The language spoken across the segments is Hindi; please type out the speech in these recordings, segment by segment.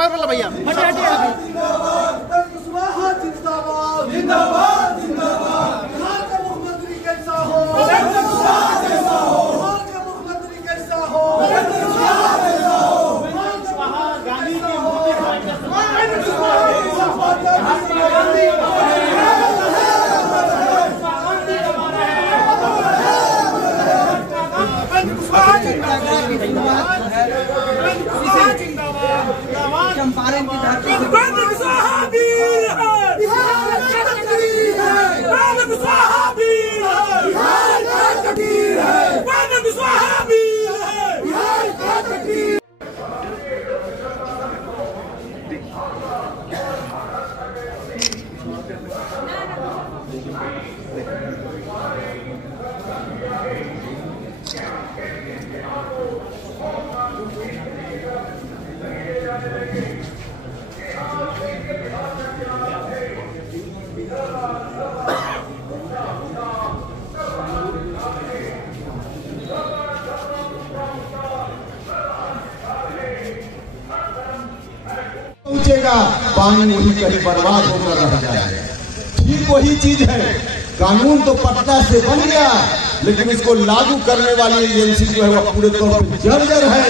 मार बोला भैया चंपारण की धरती पहुंचेगा, पानी वही कहीं बर्बाद होकर रह जाएगा। ठीक वही चीज है, कानून तो पटना से बन गया, लेकिन इसको लागू करने वाली एजेंसी जो है वह पूरे तौर पर जर्जर है,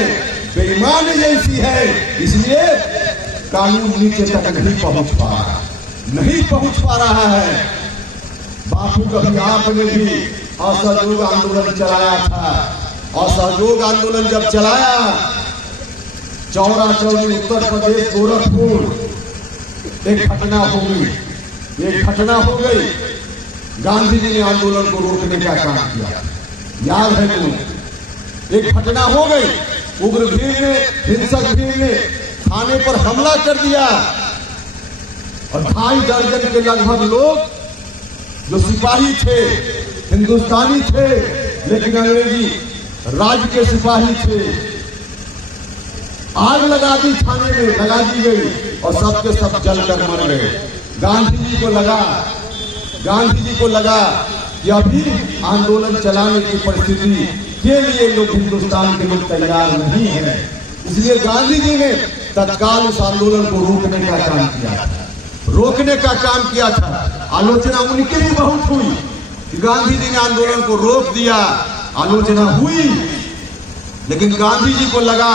बेईमान एजेंसी है। इसलिए कानून नीचे तक नहीं पहुंच पा रहा है। बापू कभी आपने भी असहयोग आंदोलन चलाया था। असहयोग आंदोलन जब चलाया, चौरा चौरी उत्तर प्रदेश गोरखपुर एक घटना हो गई। गांधी जी ने आंदोलन को रोकने का काम किया, याद है तुम्हें? एक घटना हो गई, उग्र भीड़ ने, हिंसक भीड़ ने थाने पर हमला कर दिया और 2.5 दर्जन के लगभग लोग जो सिपाही थे, हिंदुस्तानी थे लेकिन अंग्रेजी राज के सिपाही थे, आग लगा दी, थाने में लगा दी गई और सबके सब जलकर मर गए। गांधी जी को लगा कि अभी आंदोलन चलाने की परिस्थिति के लिए लोग, हिंदुस्तान के लोग तैयार नहीं है। इसलिए गांधी जी ने तत्काल उस आंदोलन को रोकने का काम किया था। आलोचना उनकी भी बहुत हुई कि गांधी जी ने आंदोलन को रोक दिया, आलोचना हुई, लेकिन गांधी जी को लगा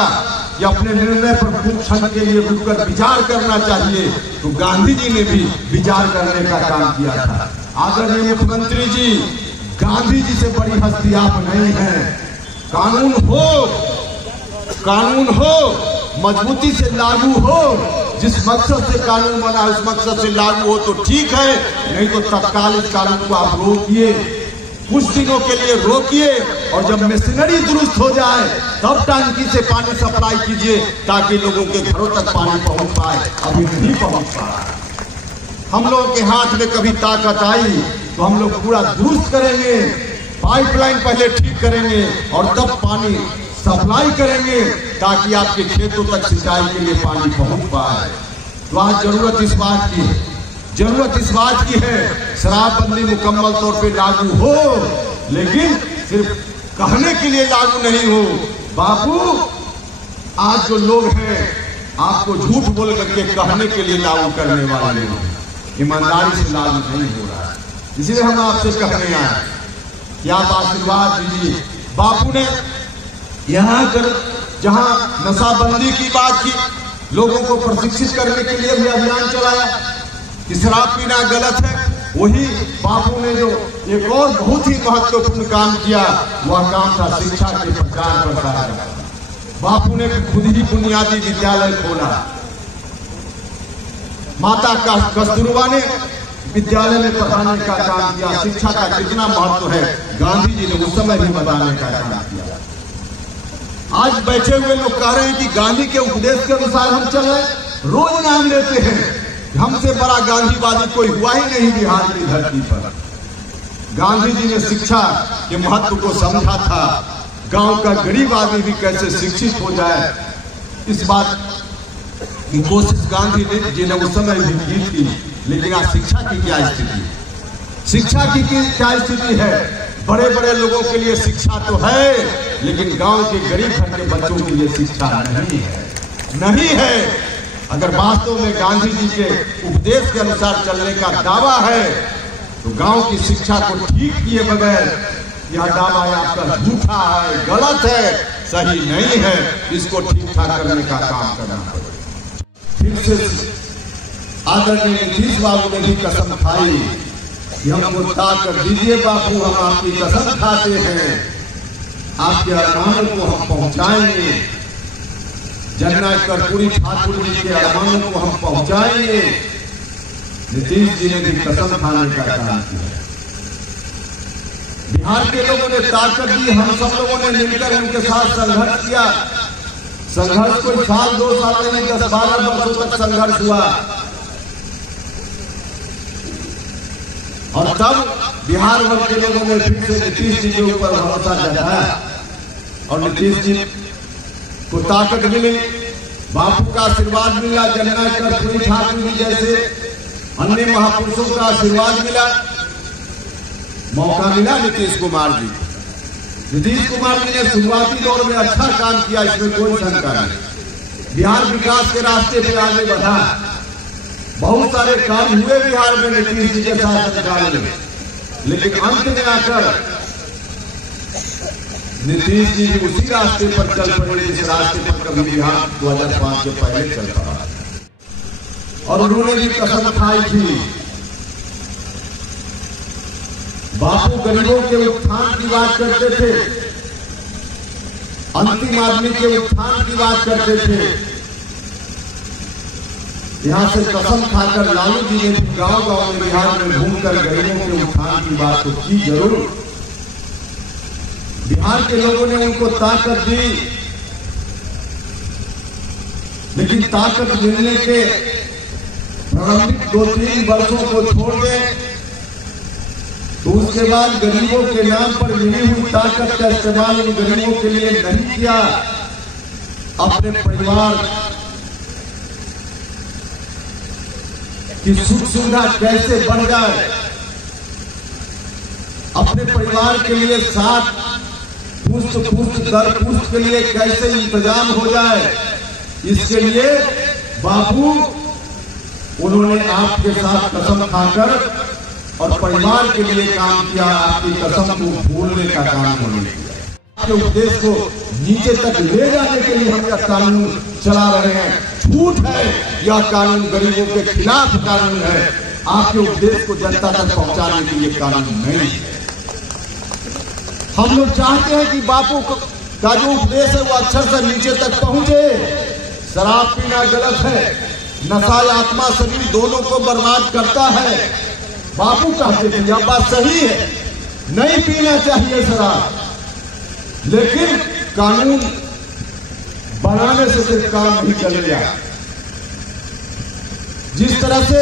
कि अपने निर्णय पर कुछ क्षण के लिए रुककर विचार करना चाहिए, तो गांधी जी ने भी विचार करने का काम किया था। आदरणीय मुख्यमंत्री जी, गांधी जी से बड़ी हस्ती आप नहीं हैं। कानून हो, मजबूती से लागू हो। जिस मकसद से कानून बना है उस मकसद से लागू हो तो ठीक है, नहीं तो तत्काल इस कानून को आप रोकिए, कुछ दिनों के लिए रोकिए, और जब मशीनरी दुरुस्त हो जाए तब टंकी से पानी सप्लाई कीजिए ताकि लोगों के घरों तक पानी पहुंच पाए। अभी नहीं पहुंच पा रहा। हम लोगों के हाथ में कभी ताकत आई तो हम लोग पूरा दुरुस्त करेंगे, पाइपलाइन पहले ठीक करेंगे और तब पानी सप्लाई करेंगे ताकि आपके खेतों तक सिंचाई के लिए पानी पहुंच पाए। तो आज जरूरत इस बात की है शराबबंदी मुकम्मल तौर पे लागू हो, लेकिन सिर्फ कहने के लिए लागू नहीं हो। बापू, आज जो लोग हैं आपको झूठ बोल करके कहने के लिए लागू करने वाले लोग, ईमानदारी से लागू नहीं हो रहा है। इसलिए हम आपसे कहने आए कि आप आशीर्वाद दीजिए। बापू ने यहाँ कर जहाँ नशाबंदी की बात की, लोगों को प्रशिक्षित करने के लिए भी अभियान चलाया कि शराब पीना गलत है, वही बापू ने जो एक और बहुत ही महत्वपूर्ण काम किया, वह काम था शिक्षा के प्रचार प्रसार का। बापू ने खुद ही बुनियादी विद्यालय खोला। माता कस्तूरबा ने विद्यालय में पढ़ाने का काम किया। शिक्षा का कितना महत्व है गांधी जी ने उस समय भी बताने का काम किया। आज बैठे हुए लोग कह रहे हैं कि गांधी के उपदेश के अनुसार हम चल रहे, रोज नाम लेते हैं। हमसे बड़ा गांधीवादी कोई हुआ ही नहीं बिहार की धरती पर। गांधी जी ने शिक्षा के महत्व को समझा था, गांव का गरीब आदमी भी कैसे शिक्षित हो जाए, इस बात की कोशिश गांधी जी ने उस समय भी की थी। लेकिन आज शिक्षा की क्या स्थिति है? शिक्षा की क्या स्थिति है? बड़े बड़े लोगों के लिए शिक्षा तो है, लेकिन गांव के गरीब घर के बच्चों के लिए शिक्षा नहीं है। अगर वास्तव में गांधी जी के उपदेश के अनुसार चलने का दावा है तो गांव की शिक्षा को ठीक किए बगैर यह दावा आपका झूठा है, गलत है, सही नहीं है। इसको ठीक ठाक करने का काम करना पड़ेगा। फिर से आदरणीय नीतीश बाबू ने भी कसम खाई कि हमको ताकत दीजिए बापू, हम आपकी कसम खाते हैं, आपके अरमानों को हम पहुंचाएंगे, जननायक कर्पूरी ठाकुर जी के अरमानों को हम पहुंचाएंगे। नीतीश जी ने भी कसम खाने का काम किया। बिहार के लोगों ने ताकत दी, हम सब लोगों ने मिलकर उनके साथ संघर्ष किया। संघर्ष कोई साल 2 साल नहीं, 10-12 वर्षों तक संघर्ष हुआ और तब बिहार भर के लोगों ने फिर से नीतीश जी के ऊपर भरोसा जताया और नीतीश जी को ताकत मिली, बापू का आशीर्वाद मिला, जननायक कर्पूरी ठाकुर जी जैसे अन्य महापुरुषों का आशीर्वाद मिला, मौका मिला नीतीश कुमार जी। नीतीश कुमार जी ने शुरुआती दौर में अच्छा काम किया, इसमें कोई शंका नहीं। बिहार विकास के रास्ते पे आगे बढ़ा, बहुत सारे काम हुए बिहार में नीतीश जी के शासनकाल में, लेकिन अंत में आकर नीतीश जी उसी रास्ते पर चल पड़े जिस रास्ते पर कभी बिहार 2005 से पहले चल रहा था। और उन्होंने भी कसम खाई थी, बापू गरीबों के उत्थान की बात करते थे, अंतिम आदमी के उत्थान की बात करते थे। यहां से कसम खाकर लालू जी ने भी गांव-गांव में बिहार में घूमकर गरीबों के उत्थान की बात तो की जरूर। बिहार के लोगों ने उनको ताकत दी, लेकिन ताकत मिलने के प्रारंभिक 2-3 वर्षों को छोड़ दें तो उसके बाद गरीबों के नाम पर मिली हुई ताकत का इस्तेमाल उन गरीबों के लिए नहीं किया। अपने परिवार की सुख सुविधा कैसे बढ़ जाए, अपने परिवार के लिए साथ पुष्ट दर पुष्ट के लिए कैसे इंतजाम हो जाए, इसके लिए बापू उन्होंने आपके साथ कसम खाकर और परिवार के लिए काम किया। आपकी कसम को भूलने का काम उन्होंने किया। आपके उपदेश को नीचे तक ले जाने के लिए हम यह कानून चला रहे हैं। झूठ है, यह कानून गरीबों के खिलाफ कानून है। आपके उपदेश को जनता तक पहुंचाने के लिए कानून नहीं है। हम लोग चाहते हैं कि बापू का जो उपदेश है वो अक्षर से नीचे तक पहुंचे। शराब पीना गलत है, नशा आत्मा शरीर दोनों को बर्बाद करता है। बापू कहते थे यह बात सही है, नहीं पीना चाहिए शराब, लेकिन कानून बनाने से सिर्फ काम नहीं चलेगा। जिस तरह से